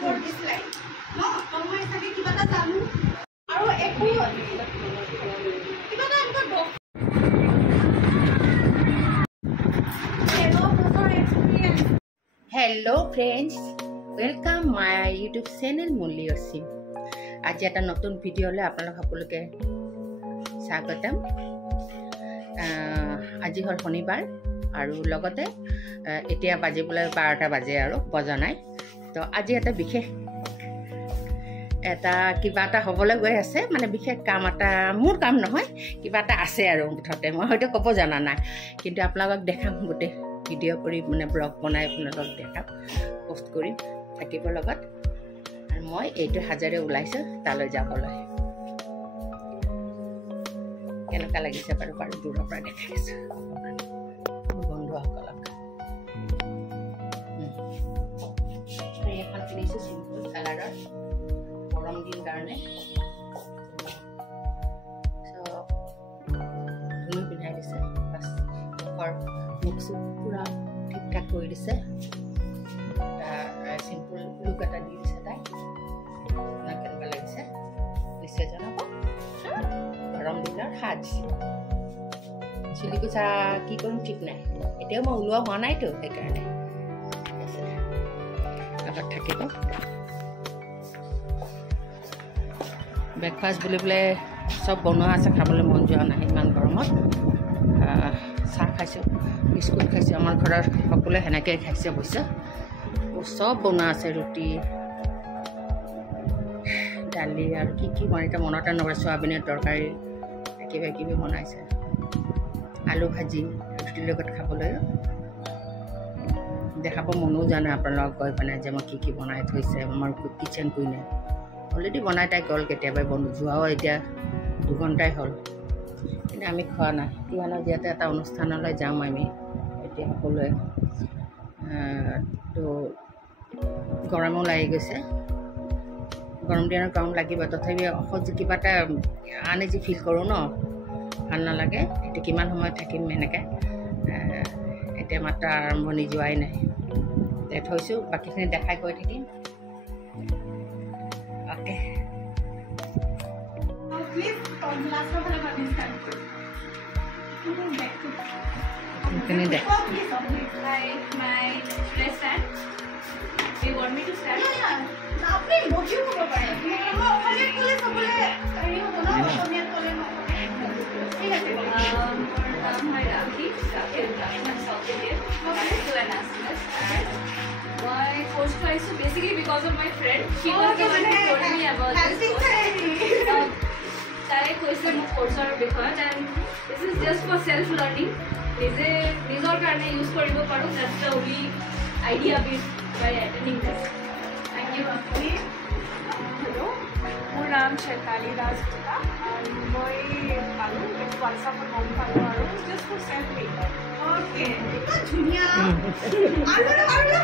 for this life. No, don't mind that. Kiba ta janu. Aro eku. Kiba ta anko do. Hello friends, welcome my YouTube channel Mulli Osim. आज এটা নতুন video লৈ আপোনালোক সকলোকে স্বাগতম। আজি হল শনিবাৰ আৰু লগতে এতিয়া বাজিবলৈ 12টা বাজে আৰু বজা নাই। তো আজি এটা বিশেষ কিবা এটা হ'বলৈ গৈ আছে, মানে বিশেষ কাম এটা, মোৰ কাম নহয়, কিবা এটা আছে আৰু মুঠতে মই হয়তো ক'ব জানা নাই, কিন্তু আপোনালোকক দেখাম গোটেই ভিডিঅ' কৰি, মানে ব্লগ বনাই আপোনালোকক দেখাম, পোষ্ট কৰিম থাকিব লগত। আৰু মই এইটো হাজাৰে ওলাইছোঁ তালৈ যাবলৈ। কেনেকুৱা লাগিছে বাৰু দূৰৰ পৰা দেখাই আছোঁ বন্ধুসকলক। এখন কিনিছোঁ চিম্পুল কালাৰৰ, গৰম দিন কাৰণে। ধুনু পিন্ধাই দিছে, বাছ মুখৰ মুখ চুখ পূৰা ঠিক ঠাক কৰি দিছে। এটা চিম্পুল লুক এটা দি দিছে তাই। আপোনাক কেনেকুৱা লাগিছে নিশ্চয় জনাব। গৰম দিনৰ সাজ। চুলিকোছা কি কৰিম ঠিক নাই, এতিয়াও মই ওলোৱা হোৱা নাইতো, সেইকাৰণে আগত থাকিব। ব্ৰেকফাষ্ট বুলিবলৈ চব বনোৱা আছে, খাবলৈ মন যোৱা নাই ইমান গৰমত। চাহ খাইছোঁ, বিস্কুট খাইছোঁ, আমাৰ ঘৰত সকলোৱে সেনেকৈ খাইছে অৱশ্যে। চব বনোৱা আছে, ৰুটি, দালি আৰু কি কি বনাইছে মনতে নপৰে, চয়াবিনৰ তৰকাৰী, কিবা কিবি বনাইছে, আলু ভাজি ৰুটিৰ লগত খাবলৈ। দেখাব মনো জানে আপোনালোকক গৈ পেলাই যে মই কি কি বনাই থৈছে আমাৰ কিচেন কুইনে। অলৰেডি বনাই তাই গ'ল, কেতিয়াবাই যোৱাও এতিয়া 2 ঘণ্টাই হ'ল, কিন্তু আমি খোৱা নাই। কিয়নো যিহেতু এটা অনুষ্ঠানলৈ যাম আমি এতিয়া সকলোৱে, তো গৰমো লাগি গৈছে। গৰম দিনত গৰম লাগিব, তথাপি অসহ্য কিবা এটা আনে যি ফিল কৰোঁ ন, ভাল নালাগে। এতিয়া কিমান সময় থাকিম এনেকৈ, এতিয়া মাত্ৰ আৰম্ভণি যোৱাই নাই, থৈছোঁ, বাকীখিনি দেখাই গৈ থাকিম। Okay. You want me to start? Yeah. आपने बोझी को पकड़े। वो खाली पुलिस बोले कहीं हो ना, कहीं तो ले नो। ठीक है। My Rakhi, I'm South Indian. I'm to an asthma. My course choice is basically because of my friend. She was the one who told me about this course. তাই কৈছে মোৰ কোৰ্ছৰ বিষয়ত, and this is just for self learning. নিজৰ কাৰণে use কৰিব পাৰোঁ। That's the only idea by attending this. Thank you, Akhi. Hello. মোৰ নাম Shaitali Das Gupta. মই পালো WhatsApp ফোন পালো আৰু just for self makeup. Okay. ইমান ধুনীয়া। আৰু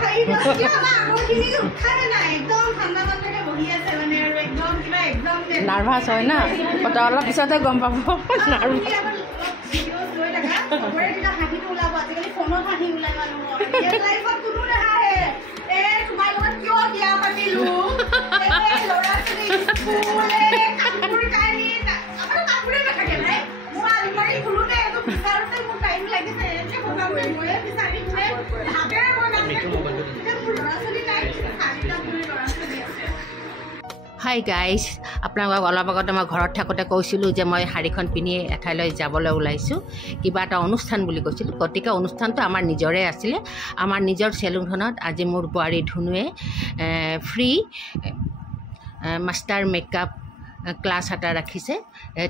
হাই কি বাবা আগৰখিনি উঠাই নাই, একদম ঠাণ্ডা মাথাৰে বহি আছে, মানে আৰু একদম কিবা একদম নাৰ্ভাছ হয় না, কথা অলপ পিছতে গম পাব নাৰ্ভাছ। ভিডিঅ'জ লৈ থাকা, চবৰে যেতিয়া হাঁহিটো ওলাব, আজিকালি ফোনত হাঁহি ওলাই মানুহৰ, ৰিয়েল লাইফত কোনো নাহাঁহে। তোমাৰ লগত কিয় বিয়া পাতিলো, ল'ৰা ছোৱালী স্কুলে কাপোৰ কানি, আমাৰ কাপোৰে নাথাকে নাই। মোৰ আলমাৰী খোলোতে এইটো বিচাৰোতে মোৰ টাইম লাগিছে, এনে ভগাবলৈ ময়ে বিচাৰি ফুৰে, হাতেৰে মই নাথাকো। এতিয়া মোৰ ল'ৰা ছোৱালী নাই, 4টা মোৰ ল'ৰা ছোৱালী আছে। হাই গাইজ, আপোনালোকক অলপ আগতে মই ঘৰত থাকোঁতে কৈছিলোঁ যে মই শাড়ীখন পিন্ধি এঠাইলৈ যাবলৈ ওলাইছোঁ, কিবা এটা অনুষ্ঠান বুলি কৈছিলোঁ। গতিকে অনুষ্ঠানটো আমাৰ নিজৰে আছিলে। আমাৰ নিজৰ চেলুনখনত আজি মোৰ বোৱাৰী ধুনুৱে ফ্ৰী মাষ্টাৰ মেকআপ ক্লাছ এটা ৰাখিছে।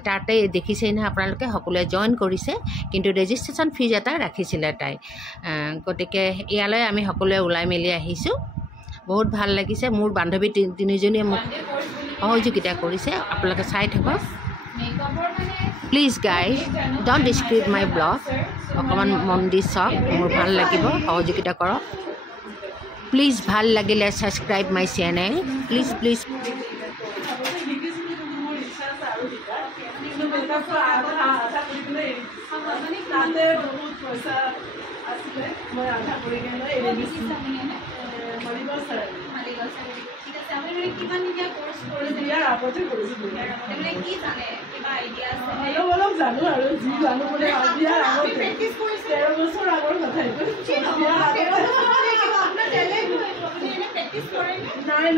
তাতে দেখিছেই নহয় আপোনালোকে, সকলোৱে জইন কৰিছে, কিন্তু ৰেজিষ্ট্ৰেশ্যন ফিজ এটা ৰাখিছিলে তাই। গতিকে ইয়ালৈ আমি সকলোৱে ওলাই মেলি আহিছোঁ। বহুত ভাল লাগিছে। মোৰ বান্ধৱী তিনিজনীয়ে মোক সহযোগিতা কৰিছে, আপোনালোকে চাই থাকক please guys. Don't describe my blog, অকণমান মন দি চাওক, মোৰ ভাল লাগিব, সহযোগিতা কৰক প্লিজ। ভাল লাগিলে subscribe my channel please please. Maligal sir. কিমান দিনীয়া কোৰ্স কৰিলে ইয়াৰ আগতে কৰিছিলোঁ মানে কি জানে কিবা আইডিয়া আছে অলপ জানো আৰু যি জানো মানে বিয়াৰ আগতে প্ৰেক্টিছ কৰিছে 13 বছৰ আগৰ কথা এইটো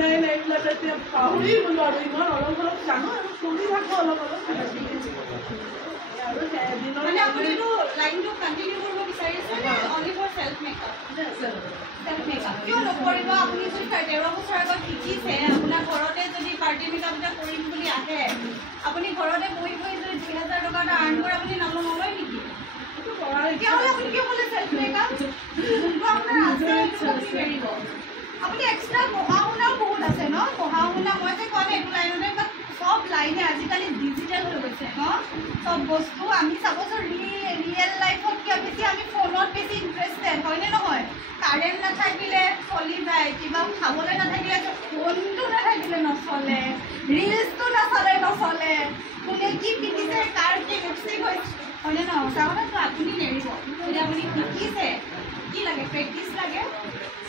নাই এইবিলাক এতিয়া পাহৰি গ'লো আৰু ইমান অলপ জানো আৰু চলি থাকোঁ অলপ আৰু মানে আপুনিটো লাইনটো কণ্টিনিউ কৰিব বিচাৰিছে নে অনলি ফৰ সেলফ মেকআপ কিয় নকৰিব আপুনি যদি 13 বছৰ আগত শিকিছে আপোনাৰ ঘৰতে যদি পাৰ্টি মেকআপ এটা কৰিম বুলি আহে আপুনি ঘৰতে বহি বহি যদি 2000 টকা এটা আৰ্ণ কৰে আপুনি নলয় নেকি তেতিয়াহ'লে আপুনি কিয় ক'লে সেলফ মেকআপ যোনটো আপোনাৰ আছে পাৰিব আপুনি এক্সট্ৰা পঢ়া শুনাও বহুত আছে ন পঢ়া শুনা মই যে কোৱা নাই এইটো লাইনতে সব লাইনে আজিকালি ডিজিটেল হৈ গৈছে ন সব বস্তু আমি চাবচোন ৰিয়েল লাইফত কিয় বেছি আমি ফোনত বেছি ইণ্টাৰেষ্টেড হয়নে নহয় কাৰেণ্ট নাথাকিলে চলি যায় কিবা খাবলৈ নাথাকিলে ফোনটো নাথাকিলে নচলে ৰিলচটো নচলে কোনে কি পিন্ধিছে কাৰ কি লিপষ্টিক হৈছে হয়নে নহয় সঁচা কথাটো আপুনি নেৰিব যদি আপুনি শিকিছে কি লাগে প্ৰেক্টিচ লাগে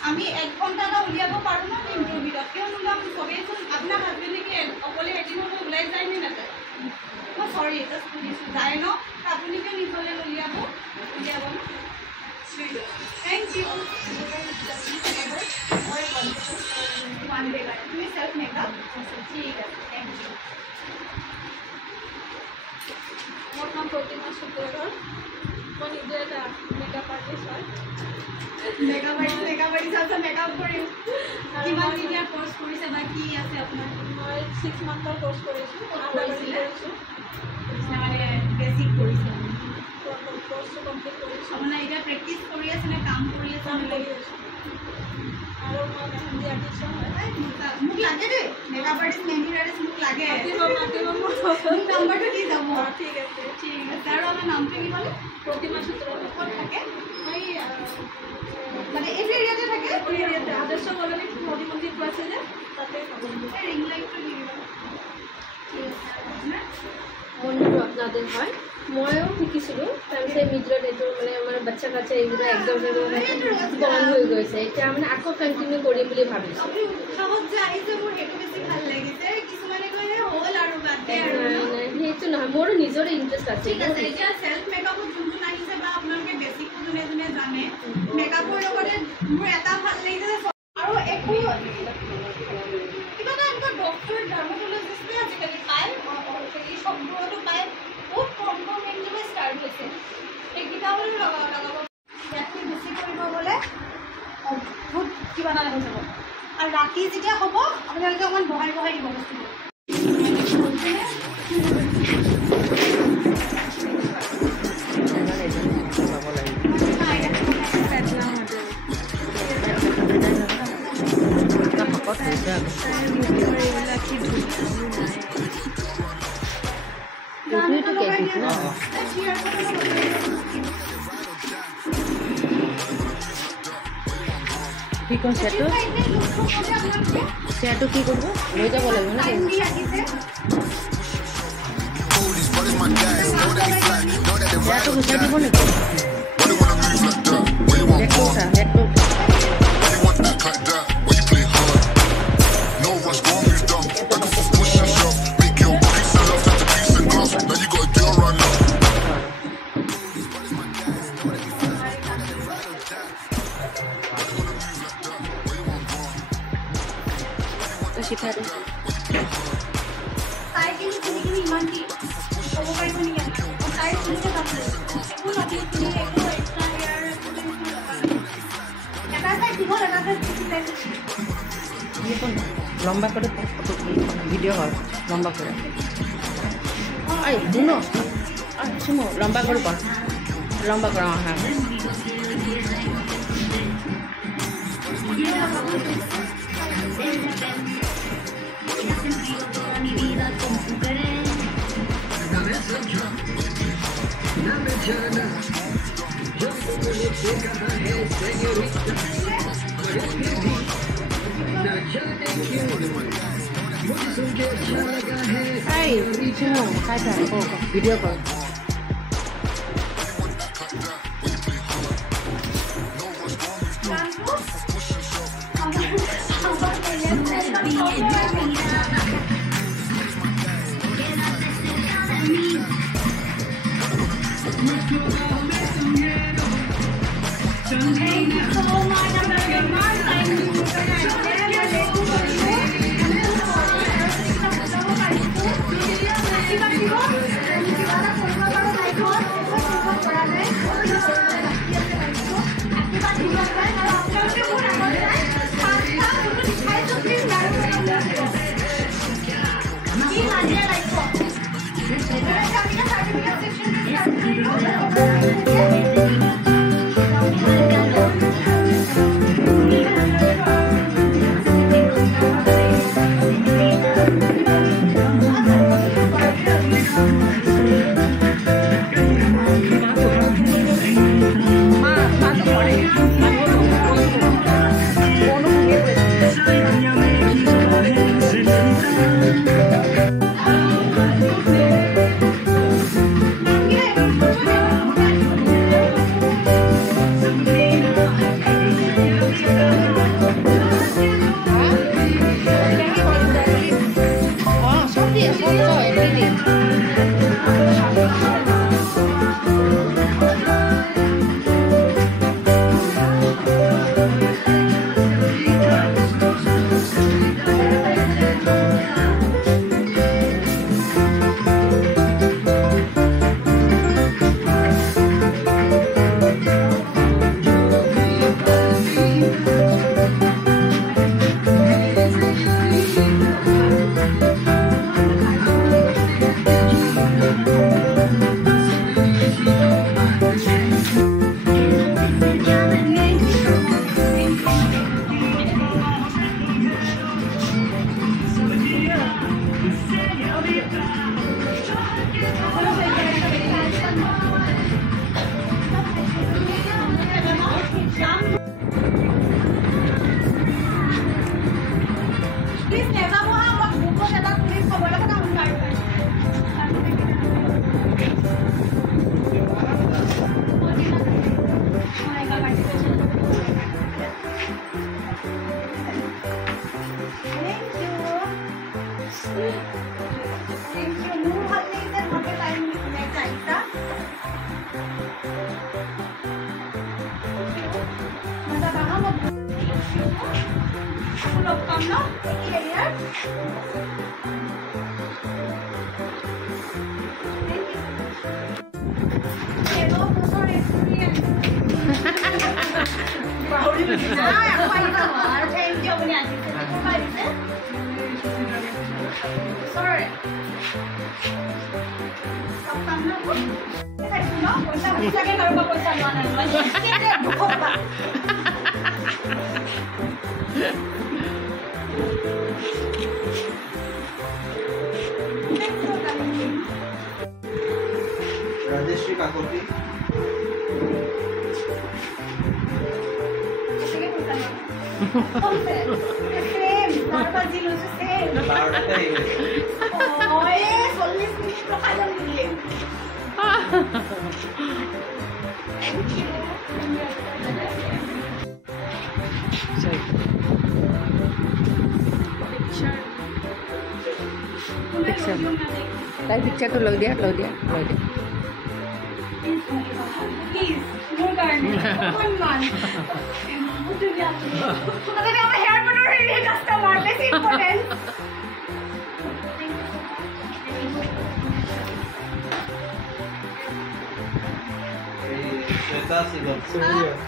আমি 1 ঘণ্টা এটা উলিয়াব পাৰোঁ ন দিনটোৰ ভিতৰত কিয় নোলাম চবেইচোন আপোনাৰ হাজবেণ্ডে কি অকলে এদিনতো ওলাই যায় নে নাযায় মই চৰি এটা সুধিছোঁ যায় ন আপুনি কিয় নিজলৈ উলিয়াব ন থেংক ইউ ওৱান ডে বাই তুমি সেলফ মেকআপ ঠিক আছে থেংক ইউ মোৰ নাম প্ৰতিমা চুতীয়াগৰ মই নিজে এটা মেকআপ আৰ্টিষ্ট হয় মেকআপ আৰ্টিষ্ট আছে মেকআপ কৰিম কিমান দিনীয়া কোৰ্স কৰিছে বা কি আছে আপোনাৰ মই 6 মান্থৰ কোৰ্স কৰিছোঁ কৰিছোঁ মানে বেছিক কৰিছে কোৰ্সটো কমপ্লিট কৰিছোঁ আপোনাৰ এতিয়া প্ৰেক্টিচ কৰি আছে নে কাম কৰি আছে কাম কৰি আছোঁ আৰু মই মেহেন্দি আৰ্টিষ্ট হয় মোক লাগে দেই মেকআপ আৰ্টিষ্ট মেহেন্দি আৰ্টিষ্ট মোক লাগে মাতিব মোৰ নাম্বাৰটো দি যাব ঠিক আছে আৰু আমাৰ নামটো কি ক'লে প্ৰতিমা চুতীয়াগৰ ক'ত থাকে মই মানে এইটো এৰিয়াতে থাকে আদৰ্শ কলনী নদী মন্দিৰটো আছে যে তাতে ৰিং লাইটটো দি দিব ঠিক আছে মনটো আপনাদেৰ হয় ময়ও শিকিছিলোঁ তাৰপিছত মিড্ৰত এইটো মানে আমাৰ বাচ্চা কাচ্চা এইবিলাক একদম বন্ধ হৈ গৈছে এতিয়া মানে আকৌ কণ্টিনিউ কৰিম বুলি ভাবিছোঁ আপুনি উৎসাহত যে আহিছে মোৰ সেইটো বেছি ভাল লাগিছে কিছুমানে কয় হ'ল আৰু বাদে আৰু সেইটো নহয় মোৰো নিজৰে ইণ্টাৰেষ্ট আছে ঠিক আছে এতিয়া সেলফ মেকআপত যোনটো আহিছে বা আপোনালোকে বেছিকটো যোনে যোনে জানে মেকআপৰ লগতে মোৰ এটা ভাল লাগিছে আৰু একো কিবা এটা এনেকুৱা ডক্টৰ ডাৰ্মাটলজিষ্টে আজিকালি পায় অৰ্থপেডিক শব্দটো পায় বহুত কম ৰেঞ্জলৈ ষ্টাৰ্ট হৈছে সেইকেইটাও লগাব ইয়াতকৈ বেছি কৰিব গ'লে বহুত কিবা এটা হৈ যাব আৰু ৰাতি যেতিয়া হ'ব আপোনালোকে অকণমান বহাই দিব বস্তুটো কি কম সেটো সেটো কি করব লৈ যাব লাগিব না সেটো গুছা দিব নেকি লম্বা করে ভিডিও কর লম্বা করে আই শুনো শুনো লম্বা করে কর লম্বা করা হ্যাঁ Ay, শুনো খাই থাক ভিডিও কর Be राजेश्री काकोटी তাই পিকচাৰটো লৈ দিয়া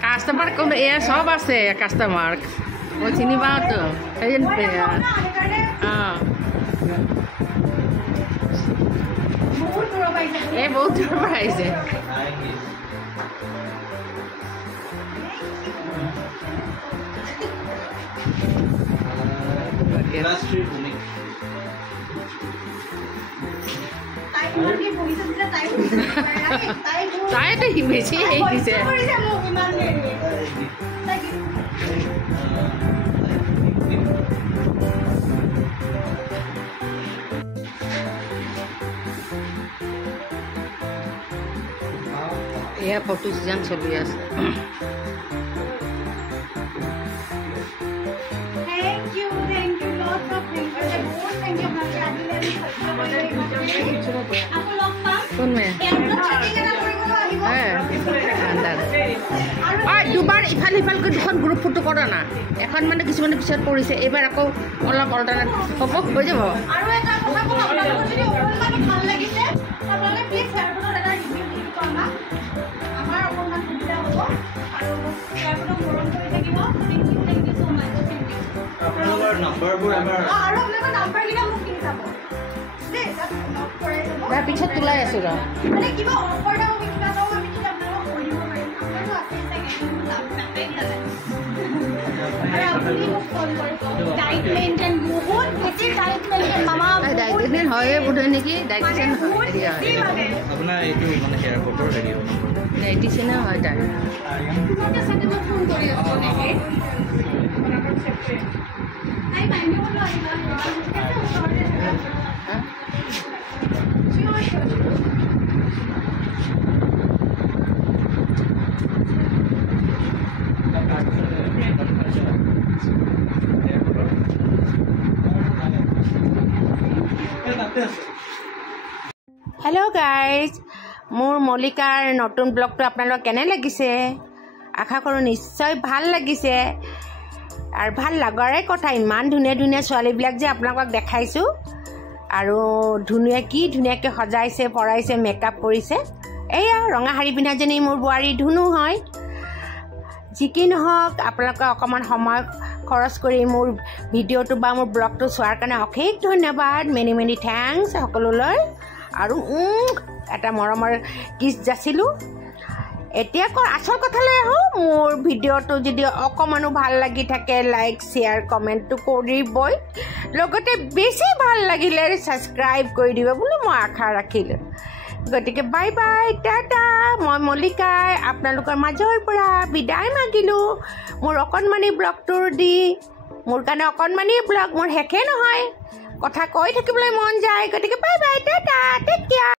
কাষ্টমাৰ কোন এয়া চব আছে কাষ্টমাৰ মই চিনি পাওঁতো এই বহুত দূৰৰ পৰা আহিছে তাইতো বেছি হেৰি দিছে এয়া ফটো চিজন চলি আছে Thank you, lots of things. দুবাৰ ইফাল সিফালকৈ দুখন গ্ৰুপ ফটো কৰা না এখন মানে কিছুমানে পিছত পৰিছে এইবাৰ আকৌ অলপ অল্টাৰনেট হ'ব হৈ যাব আৰু এটা কথা ক'ম আপোনালোকৰ যদি অকণমান ভাল লাগিছে আপোনালোকে প্লিজ শ্বেয়াৰ বটনত এটা ৰিভিউ দি দিব আমাক আমাৰ অকণমান সুবিধা হ'ব আৰু শ্বেয়াৰ বটন পূৰণ কৰি থাকিব থেংক ইউ ছ' মাছ আপোনালোকৰ নম্বৰবোৰ এবাৰ আৰু আপোনালোকৰ নাম্বাৰকেইটা মোক দি যাব দেই তাত নট কৰাই যাব তাৰ পিছত তোলাই আছোঁ ৰ মানে কিবা অফাৰ দাম আমি কিবা দাম আমি তেতিয়া আপোনালোকক কৰি দিব পাৰিম আপোনাৰতো আছে চাগে কিন্তু নাপায় নালাগে আৰু আপুনি মোক কল কৰিব ডাইট মেইনটেইন বহুত বেছি ডাইট মেইনটেইন মামা ডাইটেচিয়ান হয়ে বোধহয় নেকি ডাইটেচিয়ান বহুত হেৰি হয় বেছি লাগে আপোনাৰ এইটো মানে হেয়াৰ ফটোৰ হেৰি হ'ব ডাইটেচিয়ানে হয় তাৰ তোমাকে সাথে মই ফোন কৰি আছো নেকি আই মাইমি বলো আহিবা হা? হেল্ল' গাইজ মোৰ মল্লিকাৰ নতুন ব্লগটো আপোনালোকক কেনে লাগিছে আশা কৰোঁ নিশ্চয় ভাল লাগিছে আৰু ভাল লগাৰে কথা ইমান ধুনীয়া ধুনীয়া ছোৱালীবিলাক যে আপোনালোকক দেখাইছোঁ আৰু কি ধুনীয়াকৈ সজাইছে পৰাইছে মেকআপ কৰিছে এয়া ৰঙা শাৰী পিন্ধাজনী মোৰ বোৱাৰী ধুনু হয় যি কি নহওক আপোনালোকে অকণমান সময় খৰচ কৰি মোৰ ভিডিঅ'টো বা মোৰ ব্লগটো চোৱাৰ কাৰণে অশেষ ধন্যবাদ মেনি মেনি থেংকছ সকলোলৈ আৰু এটা মৰমৰ কিছ যাচিলোঁ এতিয়া আচল কথালৈ আহোঁ মোৰ ভিডিঅ'টো যদি অকণমানো ভাল লাগি থাকে লাইক শ্বেয়াৰ কমেণ্টটো কৰিবই লগতে বেছি ভাল লাগিলে ছাবস্ক্ৰাইব কৰি দিব বুলি মই আশা ৰাখিলোঁ গতিকে বাই বাই টাটা মই মল্লিকাই আপোনালোকৰ মাজৰ পৰা বিদায় মাগিলোঁ মোৰ অকণমানি ব্লগটোৰ দি মোৰ কাৰণে অকণমানি ব্লগ মোৰ শেষে নহয় কথা কৈ থাকিবলৈ মন যায় গতিকে bye bye tata take care